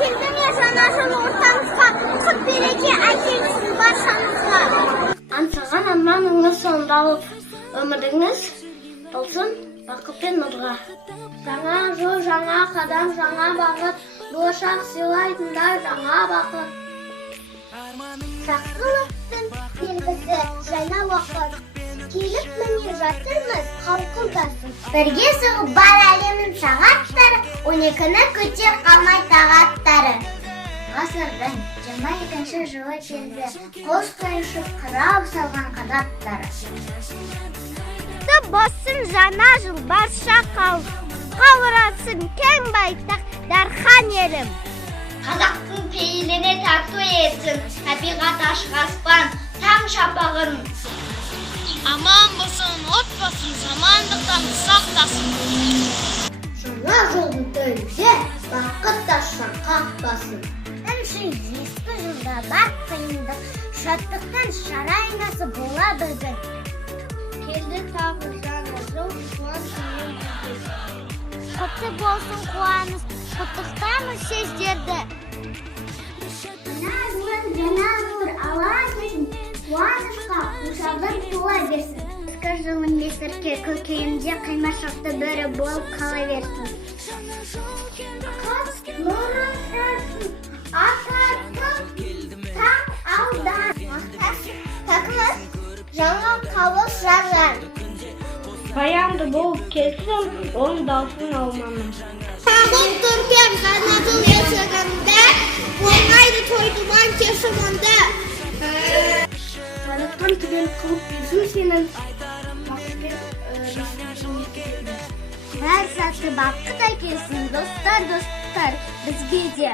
келдің е жаңа жыл ортамызға, құт береке әкелсін баршамызға. Аңсаған арманыңыз орындалып, өміріңіз толсын бақыт пен нұрға. Жаңа жыл, жаңа қадам, жаңа бағыт, болашақ сыйлайтындар жаңа бақыт. Жақсылықтың белгісі жаңа уақыт. Келіп міне жатырмыз, халқымдасын. Бірге соғып бар әлемнің сағаттары, 12-ні күте қалмай тағаттары. Ғасырдың 22-ші жылы келді, қос қойыншық қырау салған қадаттары. Босын жаңа жыл барша қауырасын кең байтақ дархан елім. Қазақтың пейіліне тарту етсін, табиғат ашық аспан, таң шапағын. Аман болсын, отбасын, жамандықтан сақтасын. Жаңа жолдың төрінде бақыт ташқан қақпасын. Үншін ескі жылда бар қиындық, шаттықтан шара айнасы бола білгін. Келді тағы жаңа жыл, қуанышымен күтіп. Құтты болсын қуаныс, құттықтаймыз сездерді. Жаңа нұр ала келсін, қуанышқа құшағын тола берсін. Ескі жылын есірке көкейімде қимашақты бірі болып қала берсін. Қыз нұрын сәрсін, атардың таң аудан. Мақтасын такмыз, жаңа қауыз жарған. Баянды болып келсін, орындалсын алманы. Құт түркен жаңа жыл есігінде, оңайды тойдыман кешімінде. Жаратқан түгел қылып берсін сенің. Әр сәтті бақыт әкелсін, достар, бізге де.